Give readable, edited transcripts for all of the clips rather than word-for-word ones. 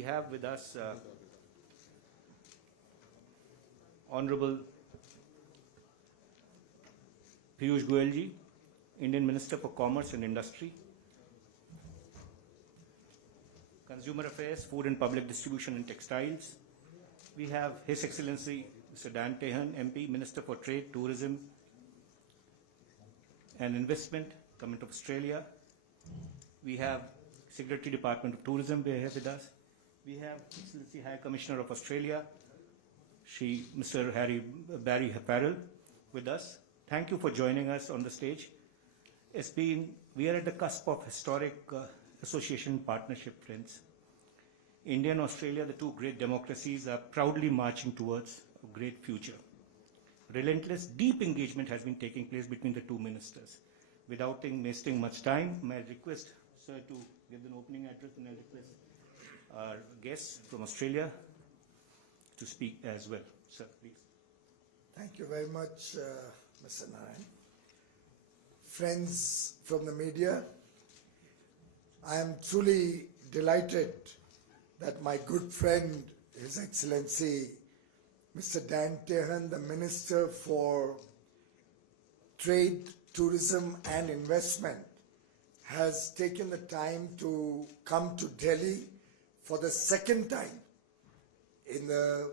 we have with us Honorable Piyush Goyal ji, Indian Minister for Commerce and Industry, Consumer Affairs, Food and Public Distribution and Textiles. We have His Excellency Mr. Dan Tehan, MP, Minister for Trade, Tourism and Investment, Government of Australia. We have Secretary Department of Tourism here with us. We have Excellency High Commissioner of Australia, Mr. Barry Farrell, with us. Thank you for joining us on the stage. We are at the cusp of historic association partnership, friends. India and Australia, the two great democracies, are proudly marching towards a great future. Relentless, deep engagement has been taking place between the two ministers. Without wasting much time, may I request Sir to give an opening address, and I request our guests from Australia to speak as well. Sir, please. Thank you very much, Mr. Narayan. Friends from the media, I am truly delighted that my good friend, His Excellency Mr. Dan Tehan, the Minister for Trade, Tourism and Investment, has taken the time to come to Delhi for the second time. In the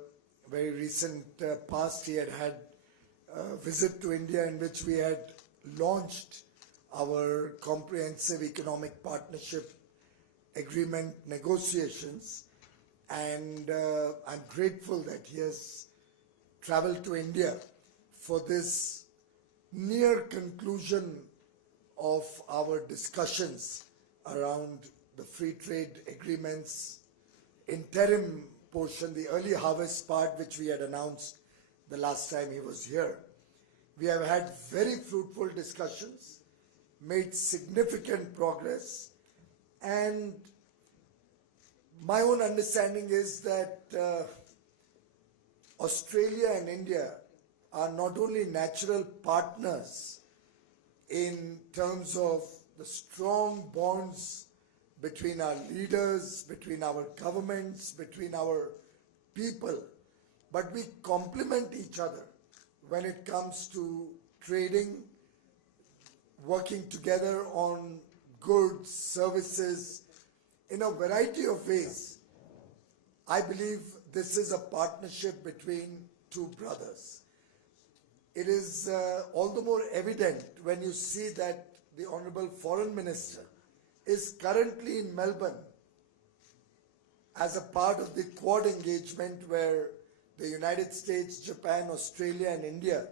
very recent past, he had a visit to India in which we had launched our comprehensive economic partnership agreement negotiations, and I'm grateful that he has traveled to India for this near conclusion of our discussions around the free trade agreements interim portion, the early harvest part, which we had announced the last time he was here. We have had very fruitful discussions, made significant progress, and my own understanding is that Australia and India are not only natural partners in terms of the strong bonds between our leaders, between our governments, between our people, but we complement each other when it comes to trading, working together on goods, services, in a variety of ways. I believe this is a partnership between two brothers. It is all the more evident when you see that the Honorable Foreign Minister is currently in Melbourne as a part of the Quad engagement where the United States, Japan, Australia and India,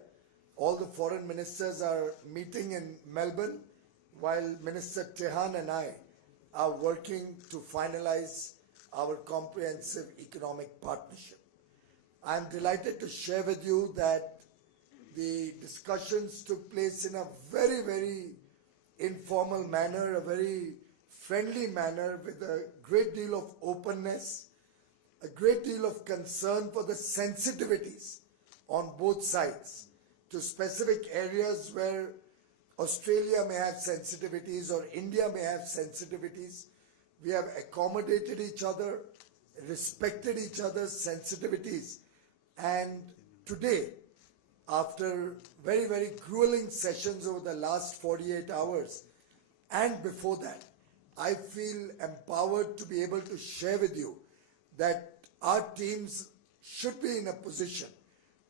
all the foreign ministers are meeting in Melbourne, while Minister Tehan and I are working to finalize our comprehensive economic partnership. I am delighted to share with you that the discussions took place in a very, very informal manner, a very friendly manner, with a great deal of openness, a great deal of concern for the sensitivities on both sides to specific areas where Australia may have sensitivities or India may have sensitivities. We have accommodated each other, respected each other's sensitivities, and today, after very, very grueling sessions over the last 48 hours and before that, I feel empowered to be able to share with you that our teams should be in a position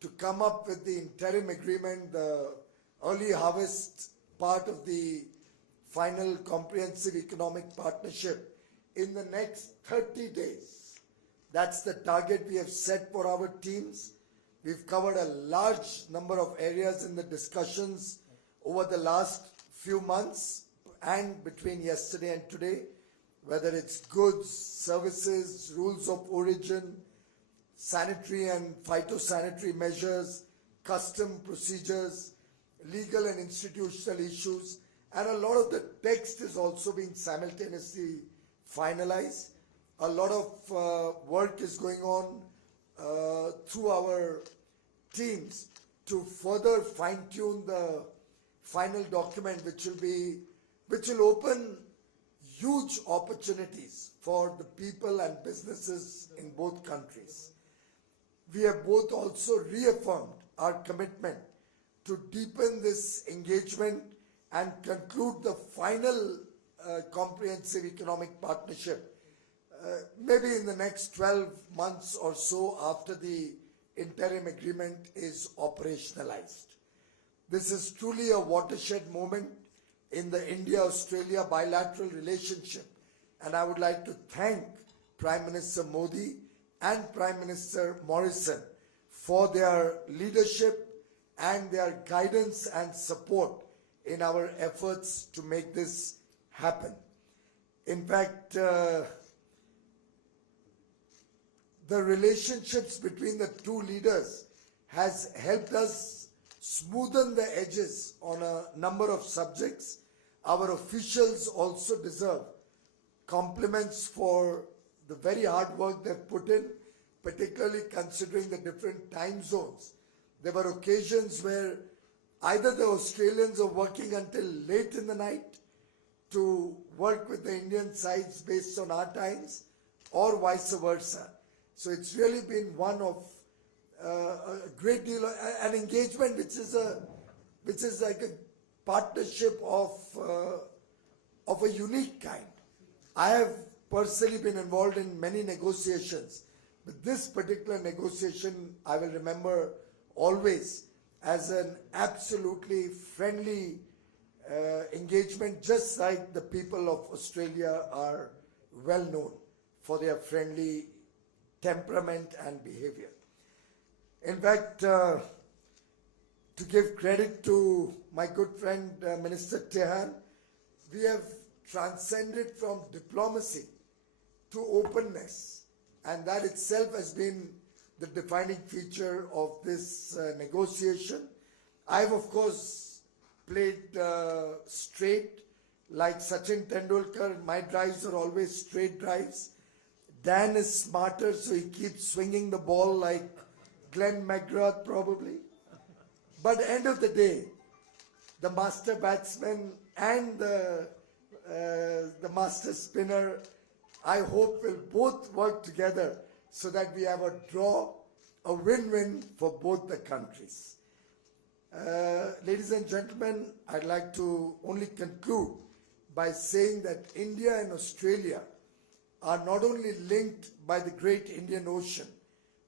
to come up with the interim agreement, the early harvest part of the final comprehensive economic partnership in the next 30 days. That's the target we have set for our teams. We've covered a large number of areas in the discussions over the last few months and between yesterday and today, whether it's goods, services, rules of origin, sanitary and phytosanitary measures, custom procedures, legal and institutional issues, and a lot of the text is also being simultaneously finalized. A lot of work is going on through our teams to further fine-tune the final document, which will open huge opportunities for the people and businesses in both countries. We have both also reaffirmed our commitment to deepen this engagement and conclude the final comprehensive economic partnership, maybe in the next 12 months or so after the interim agreement is operationalized. This is truly a watershed moment in the India-Australia bilateral relationship, and I would like to thank Prime Minister Modi and Prime Minister Morrison for their leadership and their guidance and support in our efforts to make this happen. In fact, the relationships between the two leaders has helped us smoothen the edges on a number of subjects. Our officials also deserve compliments for the very hard work they've put in, particularly considering the different time zones. There were occasions where either the Australians are working until late in the night to work with the Indian sides based on our times, or vice versa. So it's really been one of a great deal of an engagement, which is like a partnership of a unique kind. I have personally been involved in many negotiations, but this particular negotiation I will remember always as an absolutely friendly engagement, just like the people of Australia are well known for their friendly temperament and behavior. In fact, to give credit to my good friend Minister Tehan, we have transcended from diplomacy to openness, and that itself has been the defining feature of this negotiation. I've of course played straight like Sachin Tendulkar. My drives are always straight drives. Dan is smarter, so he keeps swinging the ball like Glenn McGrath probably. But at the end of the day, the master batsman and the master spinner, I hope, will both work together so that we have a draw, a win-win for both the countries. Ladies and gentlemen, I'd like to only conclude by saying that India and Australia are not only linked by the great Indian Ocean,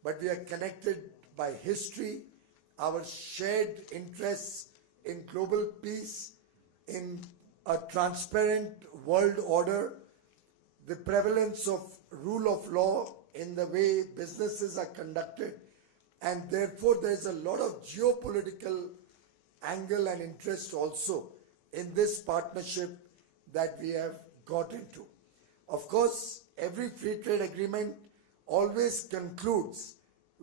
but we are connected by history, our shared interests in global peace, in a transparent world order, the prevalence of rule of law in the way businesses are conducted, and therefore there is a lot of geopolitical angle and interest also in this partnership that we have got into. Of course, every free trade agreement always concludes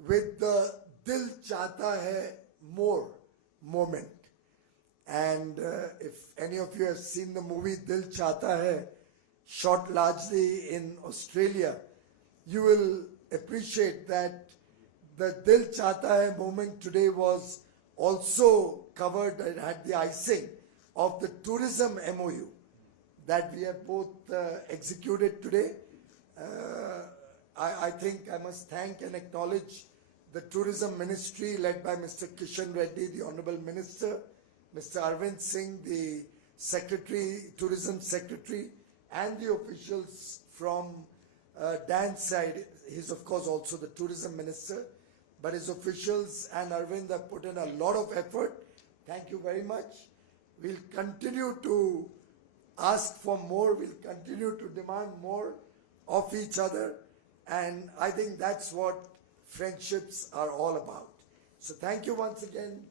with the Dil Chahta Hai More moment. And if any of you have seen the movie Dil Chahta Hai, shot largely in Australia, you will appreciate that the Dil Chahta Hai moment today was also covered and had the icing of the tourism MOU that we have both executed today. I think I must thank and acknowledge the Tourism Ministry led by Mr. Kishan Reddy, the Honorable Minister, Mr. Arvind Singh, the Secretary, Tourism Secretary, and the officials from Dan's side. He's of course also the Tourism Minister, but his officials and Arvind have put in a lot of effort. Thank you very much. We'll continue to ask for more, we'll continue to demand more of each other, and I think that's what friendships are all about. So thank you once again,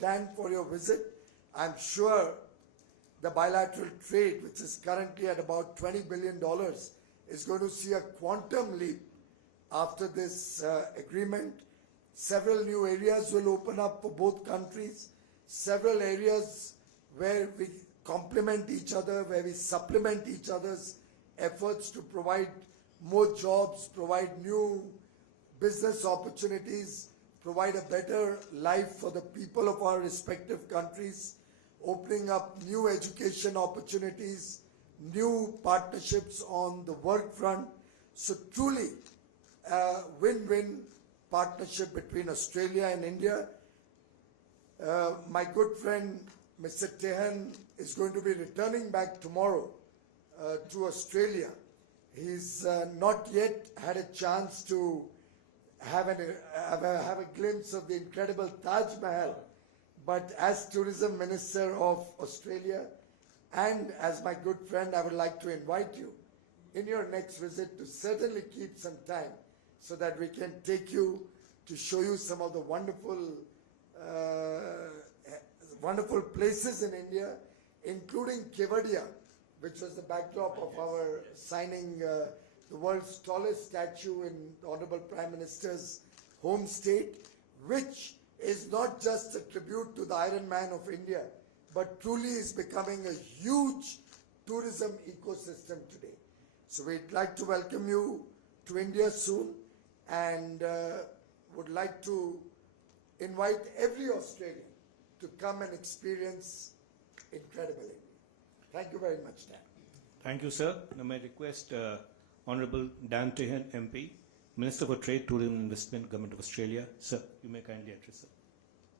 Dan, for your visit. I'm sure the bilateral trade, which is currently at about $20 billion, is going to see a quantum leap after this agreement. Several new areas will open up for both countries, several areas where we complement each other, where we supplement each other's efforts to provide more jobs, provide new business opportunities, provide a better life for the people of our respective countries, opening up new education opportunities, new partnerships on the work front. So truly a win-win partnership between Australia and India. My good friend Mr. Tehan is going to be returning back tomorrow to Australia. He's not yet had a chance to have a glimpse of the incredible Taj Mahal, but as Tourism Minister of Australia and as my good friend, I would like to invite you in your next visit to certainly keep some time so that we can take you to show you some of the wonderful places in India, including Kevadia, which was the backdrop of our signing the world's tallest statue in the Honorable Prime Minister's home state, which is not just a tribute to the Iron Man of India, but truly is becoming a huge tourism ecosystem today. So we'd like to welcome you to India soon, and would like to invite every Australian to come and experience incredible India. Thank you very much, Dan. Thank you, sir. Now may I request Honorable Dan Tehan, MP, Minister for Trade, Tourism and Investment, Government of Australia. Sir, you may kindly address, sir.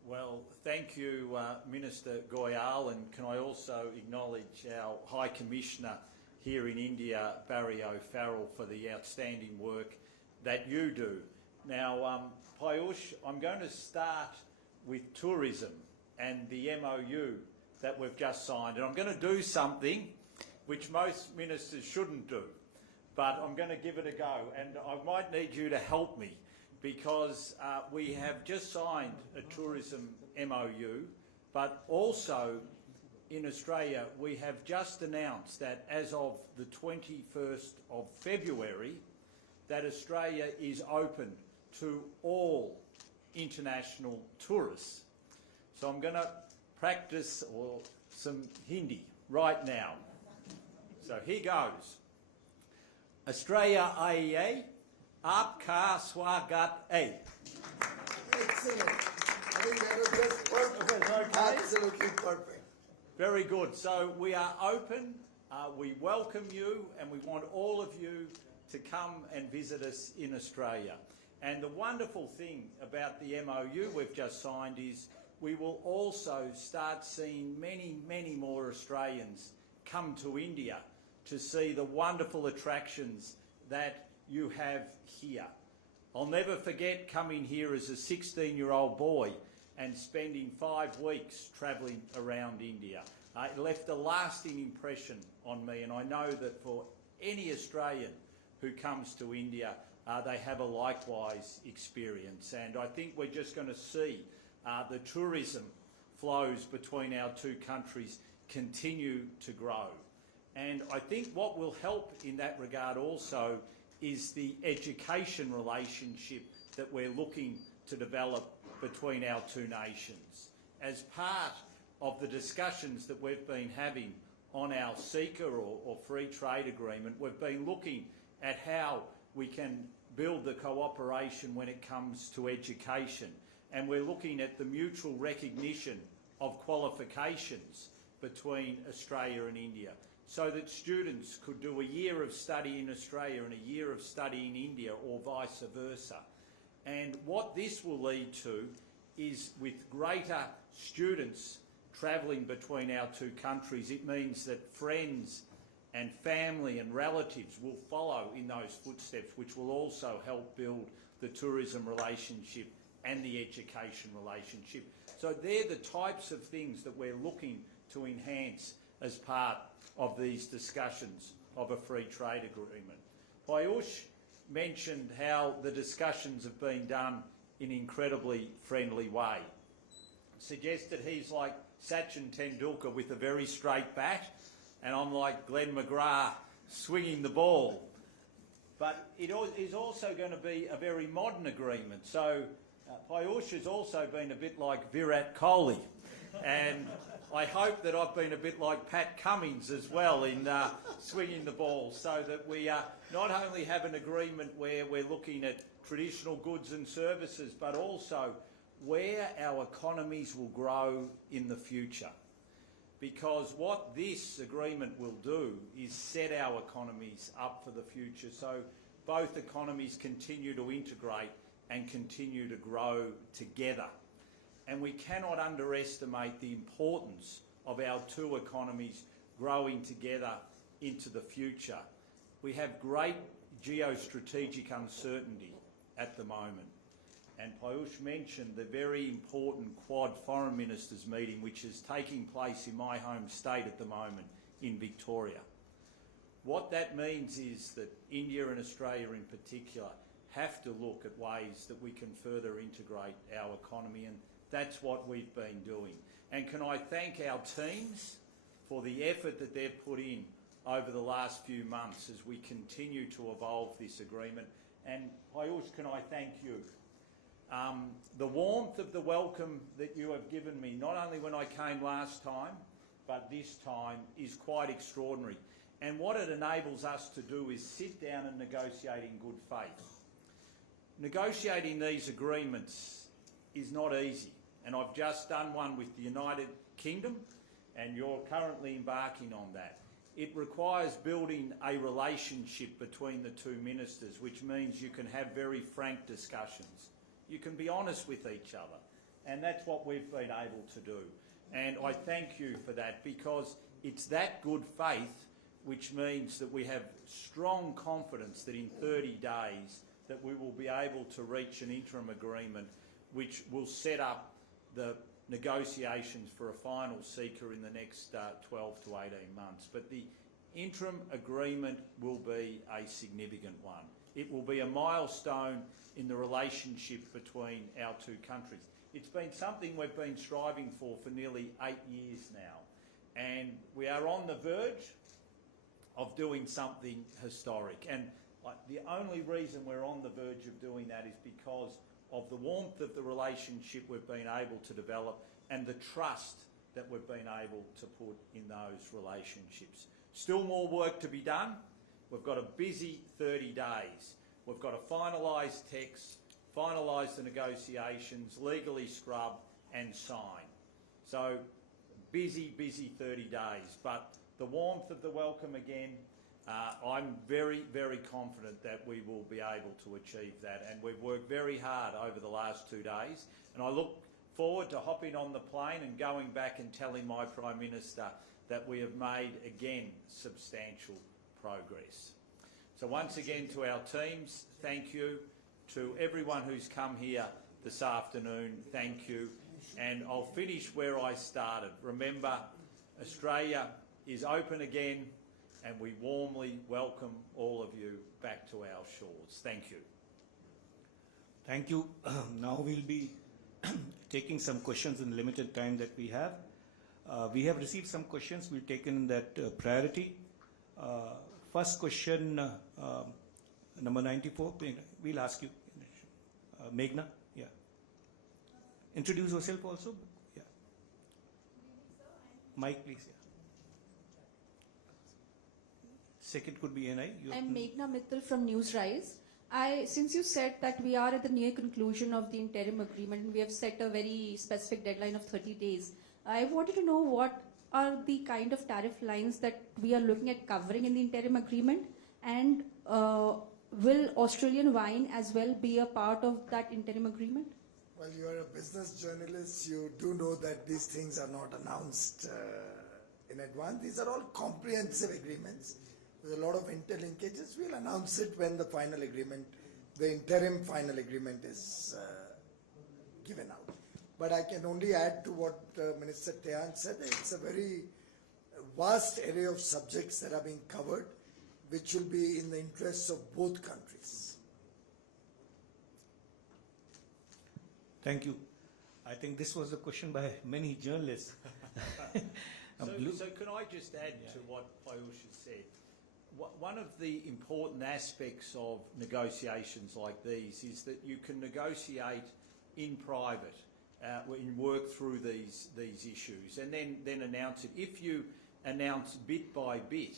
Well, thank you, Minister Goyal, and can I also acknowledge our High Commissioner here in India, Barry O'Farrell, for the outstanding work that you do. Now, Piyush, I'm going to start with tourism and the MOU that we've just signed, and I'm going to do something which most ministers shouldn't do, but I'm going to give it a go, and I might need you to help me, because we have just signed a tourism MOU, but also in Australia we have just announced that as of the 21st of February that Australia is open to all international tourists. So I'm going to practice some Hindi right now. So here goes. Australia आइए, आपका स्वागत है. Excellent. I think that was just perfect. Okay. Absolutely perfect. Very good. So we are open, we welcome you, and we want all of you to come and visit us in Australia. And the wonderful thing about the MOU we've just signed is we will also start seeing many, many more Australians come to India to see the wonderful attractions that you have here. I'll never forget coming here as a 16-year-old boy and spending 5 weeks travelling around India. It left a lasting impression on me, and I know that for any Australian who comes to India, they have a likewise experience. And I think we're just going to see the tourism flows between our two countries continue to grow. And I think what will help in that regard also is the education relationship that we're looking to develop between our two nations. As part of the discussions that we've been having on our CECA or Free Trade Agreement, we've been looking at how we can build the cooperation when it comes to education. And we're looking at the mutual recognition of qualifications between Australia and India, so that students could do a year of study in Australia and a year of study in India, or vice versa. And what this will lead to is, with greater students travelling between our two countries, it means that friends and family and relatives will follow in those footsteps, which will also help build the tourism relationship and the education relationship. So they're the types of things that we're looking to enhance as part of these discussions of a free trade agreement. Piyush mentioned how the discussions have been done in an incredibly friendly way. Suggested he's like Sachin Tendulkar with a very straight bat, and I'm like Glenn McGrath swinging the ball. But it is also going to be a very modern agreement. So Piyush has also been a bit like Virat Kohli, and I hope that I've been a bit like Pat Cummins as well in swinging the ball, so that we not only have an agreement where we're looking at traditional goods and services, but also where our economies will grow in the future. because what this agreement will do is set our economies up for the future so both economies continue to integrate and continue to grow together. And we cannot underestimate the importance of our two economies growing together into the future. We have great geostrategic uncertainty at the moment. And Piyush mentioned the very important Quad Foreign Ministers meeting which is taking place in my home state at the moment in Victoria. What that means is that India and Australia in particular have to look at ways that we can further integrate our economy, and that's what we've been doing. And can I thank our teams for the effort that they've put in over the last few months as we continue to evolve this agreement. And Piyush, can I thank you? The warmth of the welcome that you have given me, not only when I came last time, but this time, is quite extraordinary. And what it enables us to do is sit down and negotiate in good faith. Negotiating these agreements is not easy, and I've just done one with the United Kingdom, and you're currently embarking on that. It requires building a relationship between the two ministers, which means you can have very frank discussions. You can be honest with each other, and that's what we've been able to do. And I thank you for that, because it's that good faith which means that we have strong confidence that in 30 days that we will be able to reach an interim agreement which will set up the negotiations for a final seeker in the next 12 to 18 months. But the interim agreement will be a significant one. It will be a milestone in the relationship between our two countries. It's been something we've been striving for nearly 8 years now, and we are on the verge of doing something historic. And the only reason we're on the verge of doing that is because of the warmth of the relationship we've been able to develop and the trust that we've been able to put in those relationships. Still more work to be done. We've got a busy 30 days. We've got to finalise text, finalise the negotiations, legally scrub and sign. So busy 30 days. But the warmth of the welcome again, I'm very, very confident that we will be able to achieve that. And we've worked very hard over the last 2 days. And I look forward to hopping on the plane and going back and telling my Prime Minister that we have made, again, substantial progress. So once again to our teams, thank you. To everyone who's come here this afternoon, thank you. And I'll finish where I started. Remember, Australia is open again, and we warmly welcome all of you back to our shores. Thank you. Thank you. Now we'll be taking some questions in the limited time that we have. We have received some questions. We'll take in that priority. First question, number 94. We'll ask you. Meghna, yeah. Introduce yourself also. Yeah. Mike, please. Yeah. Second could be NI. I'm Meghna Mittal from Newsrise. Since you said that we are at the near conclusion of the interim agreement and we have set a very specific deadline of 30 days, I wanted to know what are the kind of tariff lines that we are looking at covering in the interim agreement, and will Australian wine as well be a part of that interim agreement? Well, you are a business journalist. You do know that these things are not announced in advance. These are all comprehensive agreements with a lot of interlinkages. We'll announce it when the final agreement, the interim final agreement is given out. But I can only add to what Minister Tehan said. It's a very vast array of subjects that are being covered, which will be in the interests of both countries. Thank you. I think this was a question by many journalists. So can I just add to what Piyush has said? One of the important aspects of negotiations like these is that you can negotiate in private, when you work through these issues, and then announce it. If you announce bit by bit,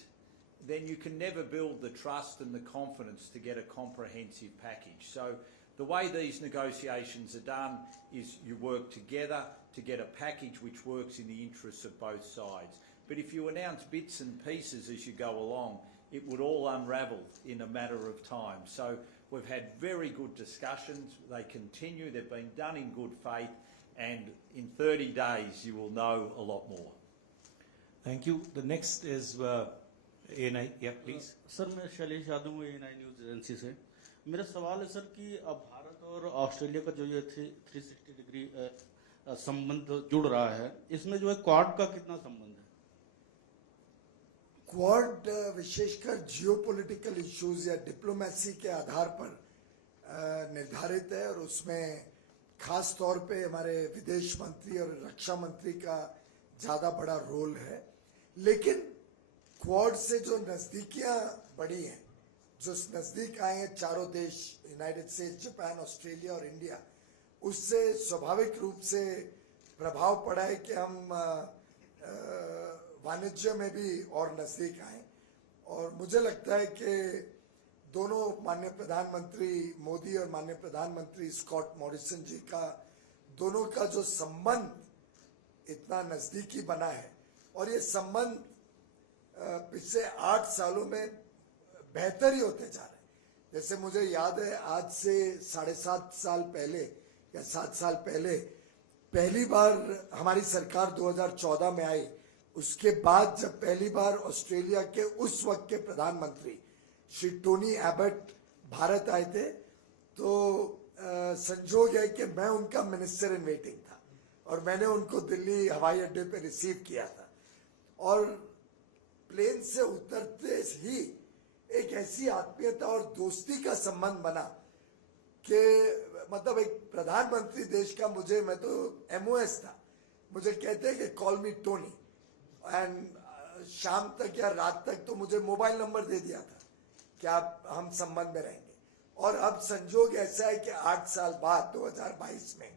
then you can never build the trust and the confidence to get a comprehensive package. So the way these negotiations are done is you work together to get a package which works in the interests of both sides. But if you announce bits and pieces as you go along, it would all unravel in a matter of time. So we've had very good discussions. They continue. They've been done in good faith. And in 30 days, you will know a lot more. Thank you. The next is ANI. Yeah, please. Sir मैं शैलेश यादव हूँ ANI news agency से। मेरा सवाल है sir कि अब भारत और Australia का जो ये 360 डिग्री संबंध जुड़ रहा है, इसमें जो है क्वाड का कितना संबंध है? क्वाड विशेषकर जियोपॉलिटिकल इश्यूज या डिप्लोमेसी के आधार पर निर्धारित है और उसमें खास तौर पे हमारे विदेश मंत्री और रक्षा मंत्री का ज़्यादा बड़ा रोल है। लेकिन क्वाड से जो नज़दीकियाँ बढ़ी हैं, जो नज़दीक आए हैं चारों देश, यूनाइटेड स्टेट्स, जापान, ऑस्ट्रेलिया और इंडिया, उससे स्वाभाविक रूप से प्रभाव पड़ा है कि हम वाणिज्य में भी और नज़दीक आए। और मुझे लगता है कि दोनों माननीय प्रधानमंत्री मोदी और माननीय प्रधानमंत्री स्कॉट मॉरिसन जी का दोनों का जो संबंध इतना नज़दीकी बना है और ये संबंध पिछले 8 सालों में बेहतर ही होते जा रहे हैं। जैसे मुझे याद है आज से 7.5 साल पहले या 7 साल पहले पहली बार हमारी सरकार 2014 में आई, उसके बाद जब पहली बार ऑस्ट्रेलिया के उस वक्त के प्रधानमंत्री श्री टोनी एबट भारत आए थे, तो संजोग है कि मैं उनका मिनिस्टर इन वेटिंग था और मैंने उनको दिल्ली हवाई अड्डे पे रिसीव किया था। और प्लेन से उतरते ही एक ऐसी आत्मीयता और दोस्ती का संबंध बना कि मतलब एक प्रधानमंत्री देश का मैं तो MOS था, मुझे कहते हैं कि कॉल मी टोनी, एंड शाम तक या रात तक तो मुझे मोबाइल नंबर दे दिया था कि आप हम संबंध में रहेंगे। और अब संजोग ऐसा है कि 8 साल बाद 2022 में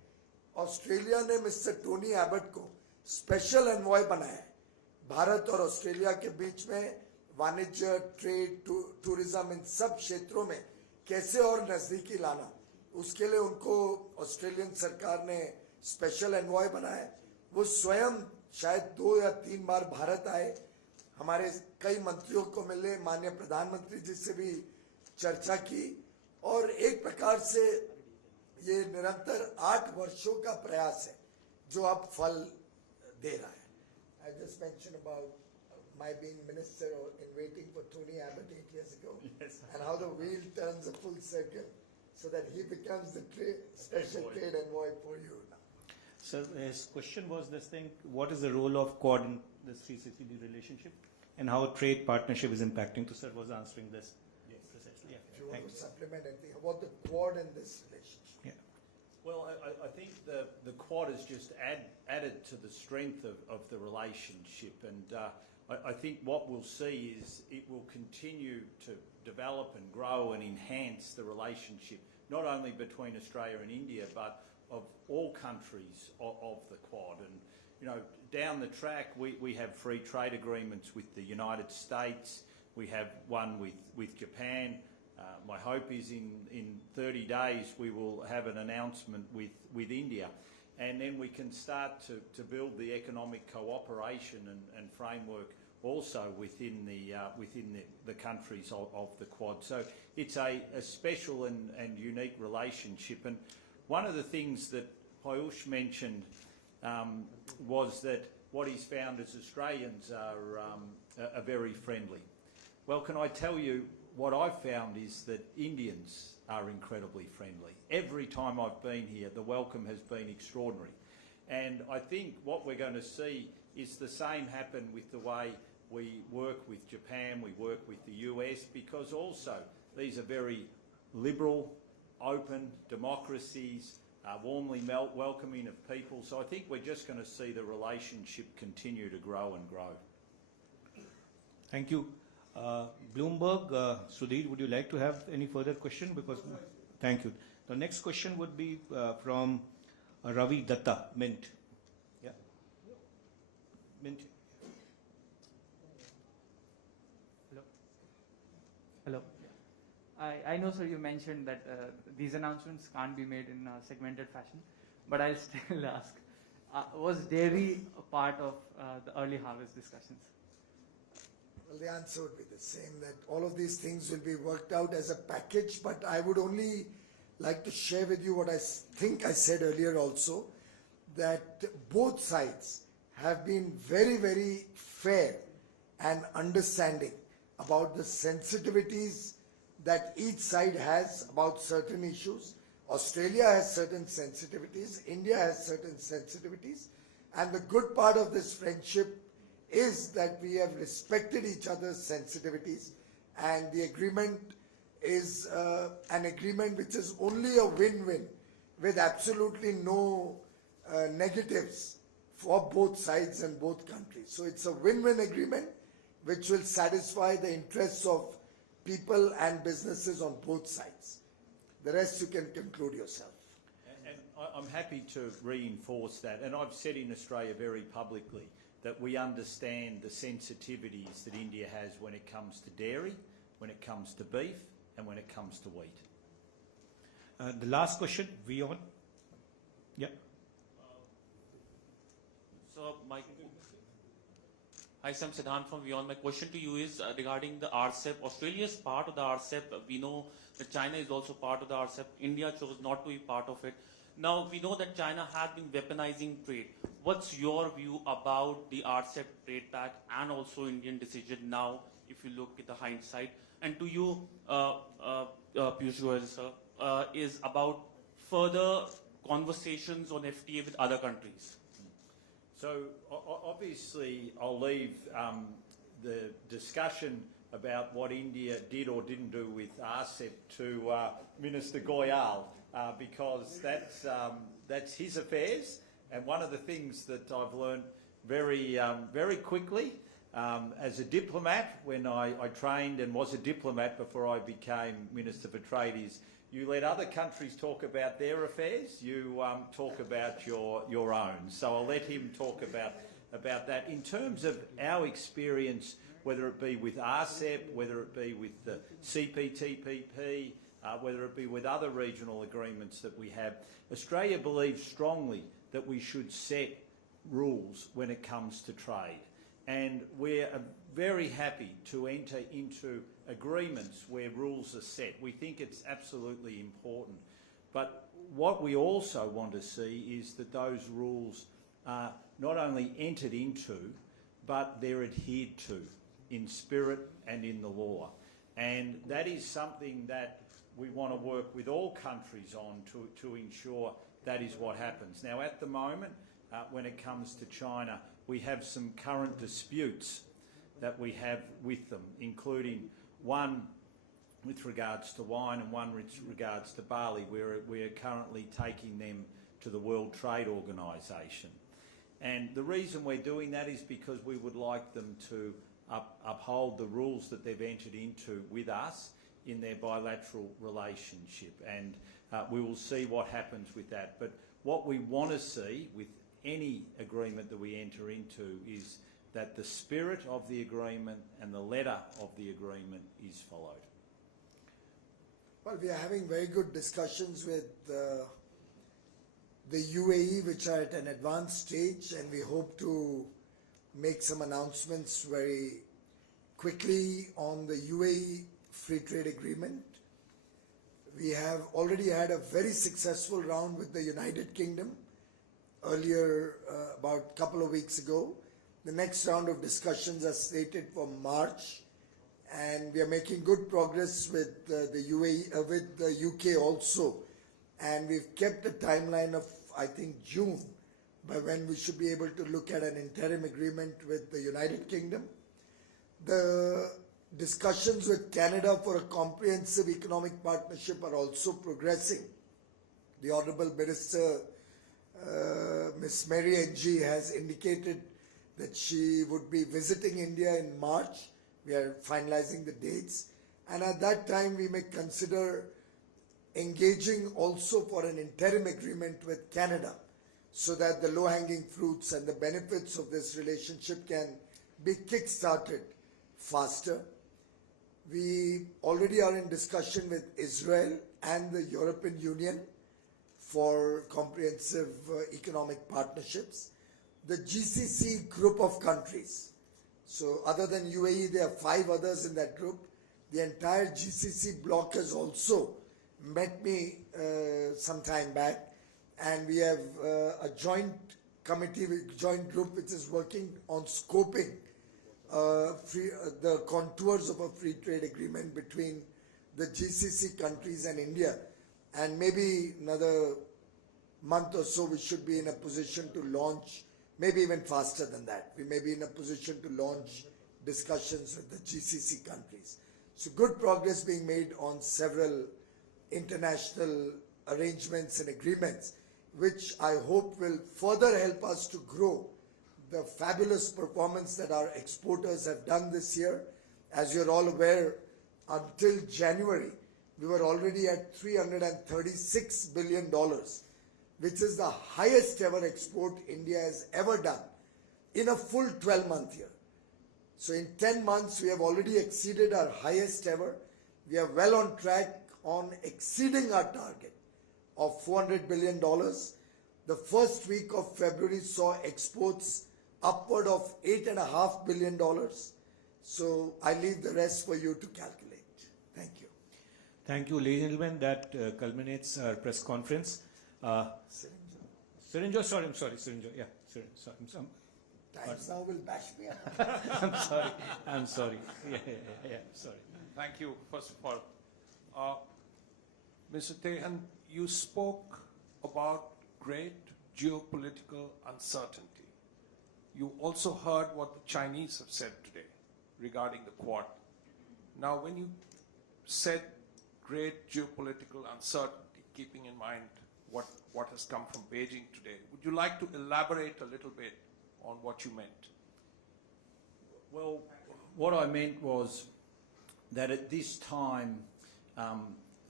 ऑस्ट्रेलिया ने मिस्टर टोनी एबट को स्पेशल एनवॉय बनाया है। भारत और ऑस्ट्रेलिया के बीच में वाणिज्य, ट्रेड, टूरिज्म, इन सब क्षेत्रों में कैसे और नज़दीकी लाना, उसके लिए उनको ऑस्ट्रेलियन सरकार ने स्पेशल एनवॉय बनाया है। वो स्वयं शायद 2 या 3 बार भारत आए, हमारे कई मंत्रियों को मिले, माननीय प्रधानमंत्री जी से भी चर्चा की और एक प्रकार से ये निरंतर 8 वर्षों का प्रयास है जो अब फल दे रहा है। I just mentioned about my being minister in waiting for Tony Abbott 8 years ago, Yes. and how the wheel turns a full circle so that he becomes the special trade envoy for you now. Sir, his question was this thing: what is the role of Quad in this 360 relationship, and how trade partnership is impacting? So, sir was answering this. Yes. Precisely. Yeah. If you want Thank to you. supplement anything about the Quad in this relationship. Yeah. Well, I think the Quad has just added to the strength of the relationship, and I think what we'll see is it will continue to develop and grow and enhance the relationship, not only between Australia and India, but of all countries of the Quad. And, you know, down the track, we have free trade agreements with the United States. We have one with Japan. My hope is in 30 days we will have an announcement with India, and then we can start to build the economic cooperation and framework also within the countries of the Quad. So it's a special and unique relationship. And one of the things that Piyush mentioned was that what he's found is Australians are very friendly. Well, can I tell you, what I've found is that Indians are incredibly friendly. Every time I've been here, the welcome has been extraordinary. And I think what we're going to see is the same happen with the way we work with Japan, we work with the US, because also these are very liberal, open democracies, warmly welcoming of people. So I think we're just going to see the relationship continue to grow and grow. Thank you. Bloomberg, Sudhir, would you like to have any further question? Because thank you. The next question would be from Ravi Datta, Mint. Yeah. Mint. Hello. Hello. I know, sir, you mentioned that these announcements can't be made in a segmented fashion, but I'll still ask, was dairy a part of the early harvest discussions? Well, the answer would be the same, that all of these things will be worked out as a package, but I would only like to share with you what I think I said earlier also, that both sides have been very, very fair and understanding about the sensitivities that each side has about certain issues. Australia has certain sensitivities, India has certain sensitivities, and the good part of this friendship is that we have respected each other's sensitivities, and the agreement is an agreement which is only a win-win with absolutely no negatives for both sides and both countries. So it's a win-win agreement which will satisfy the interests of people and businesses on both sides. The rest you can conclude yourself. And I'm happy to reinforce that. And I've said in Australia very publicly that we understand the sensitivities that India has when it comes to dairy, when it comes to beef, and when it comes to wheat. The last question, Vion. Yeah. So hi, Sam Siddhan from Beyond. My question to you is regarding the RCEP. Australia is part of the RCEP. We know that China is also part of the RCEP. India chose not to be part of it. Now, we know that China has been weaponizing trade. What's your view about the RCEP trade pact and also Indian decision now, if you look at the hindsight? And to you, Piyush Goyal, sir, is about further conversations on FTA with other countries. So obviously I'll leave the discussion about what India did or didn't do with RCEP to Minister Goyal because that's his affairs. And one of the things that I've learned very quickly as a diplomat, when I trained and was a diplomat before I became Minister for Trade, is you let other countries talk about their affairs, you talk about your own. So I'll let him talk about that. In terms of our experience, whether it be with RCEP, whether it be with the CPTPP, whether it be with other regional agreements that we have, Australia believes strongly that we should set rules when it comes to trade. And we're very happy to enter into agreements where rules are set. We think it's absolutely important. But what we also want to see is that those rules are not only entered into, but they're adhered to in spirit and in the law. And that is something that we want to work with all countries on to ensure that is what happens. Now, at the moment, when it comes to China, we have some current disputes that we have with them, including one with regards to wine and one with regards to barley, where we're currently taking them to the World Trade Organisation. And the reason we're doing that is because we would like them to uphold the rules that they've entered into with us in their bilateral relationship. And we will see what happens with that. But what we want to see with any agreement that we enter into is that the spirit of the agreement and the letter of the agreement is followed. Well, we are having very good discussions with the UAE, which are at an advanced stage, and we hope to make some announcements very quickly on the UAE free trade agreement. We have already had a very successful round with the United Kingdom earlier, about a couple of weeks ago. The next round of discussions are slated for March, and we are making good progress with the UAE, with the UK also. And we've kept a timeline of, I think, June, by when we should be able to look at an interim agreement with the United Kingdom. The discussions with Canada for a comprehensive economic partnership are also progressing. The Honourable Minister, Ms. Mary Ng, has indicated that she would be visiting India in March. We are finalizing the dates. And at that time, we may consider engaging also for an interim agreement with Canada, so that the low-hanging fruits and the benefits of this relationship can be kick-started faster. We already are in discussion with Israel and the European Union for comprehensive economic partnerships. The GCC group of countries, so other than UAE, there are 5 others in that group. The entire GCC bloc has also met me some time back, and we have a joint committee, joint group which is working on scoping the contours of a free trade agreement between the GCC countries and India. And maybe another month or so we should be in a position to launch, maybe even faster than that. We may be in a position to launch discussions with the GCC countries. So good progress being made on several international arrangements and agreements, which I hope will further help us to grow the fabulous performance that our exporters have done this year. As you're all aware, until January, we were already at $336 billion, which is the highest ever export India has ever done in a full 12-month year. So in 10 months, we have already exceeded our highest ever. We are well on track on exceeding our target of $400 billion. The first week of February saw exports upward of $8.5 billion. So I leave the rest for you to calculate. Thank you. Thank you, ladies and gentlemen. That culminates our press conference. Sirinjo, sorry, Sirinjo. Yeah, sorry. Times now will bash me up. I'm sorry. Yeah, sorry. Thank you, first of all. Mr. Tehan, you spoke about great geopolitical uncertainty. You also heard what the Chinese have said today regarding the Quad. Now, when you said great geopolitical uncertainty, keeping in mind what has come from Beijing today, would you like to elaborate a little bit on what you meant? Well, what I meant was that at this time,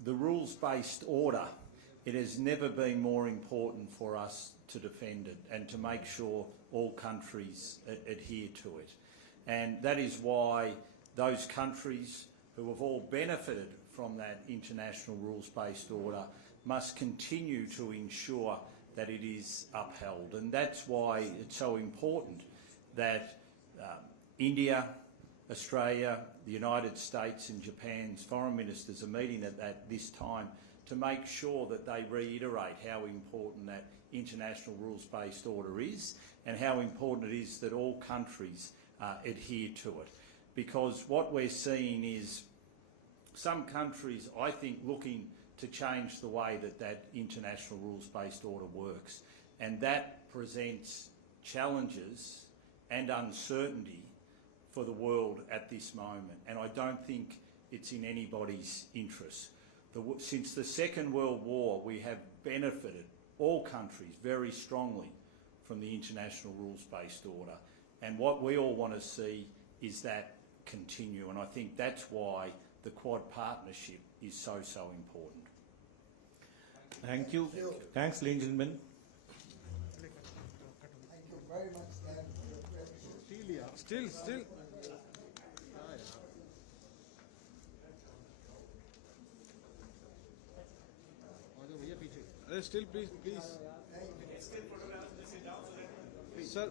the rules-based order, it has never been more important for us to defend it and to make sure all countries adhere to it. And that is why those countries who have all benefited from that international rules-based order must continue to ensure that it is upheld. And that's why it's so important that India, Australia, the United States and Japan's foreign ministers are meeting at this time to make sure that they reiterate how important that international rules-based order is and how important it is that all countries adhere to it. Because what we're seeing is some countries, I think, looking to change the way that international rules-based order works. And that presents challenges and uncertainty for the world at this moment. And I don't think it's in anybody's interest. Since the Second World War, we have benefited, all countries, very strongly from the international rules-based order. And what we all want to see is that continue. And I think that's why the Quad partnership is so important. Thank you. Thanks, ladies and gentlemen. Thank you very much, Dan, for your question. Still. Still, please. Sir.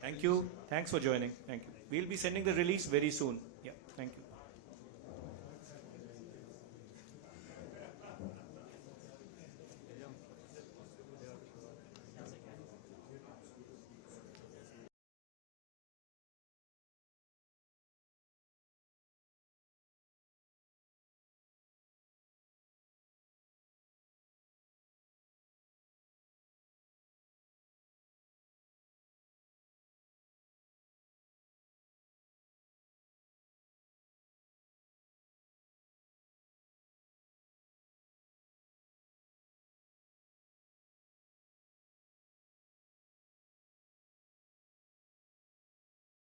Thank you. Thanks for joining. Thank you. We'll be sending the release very soon.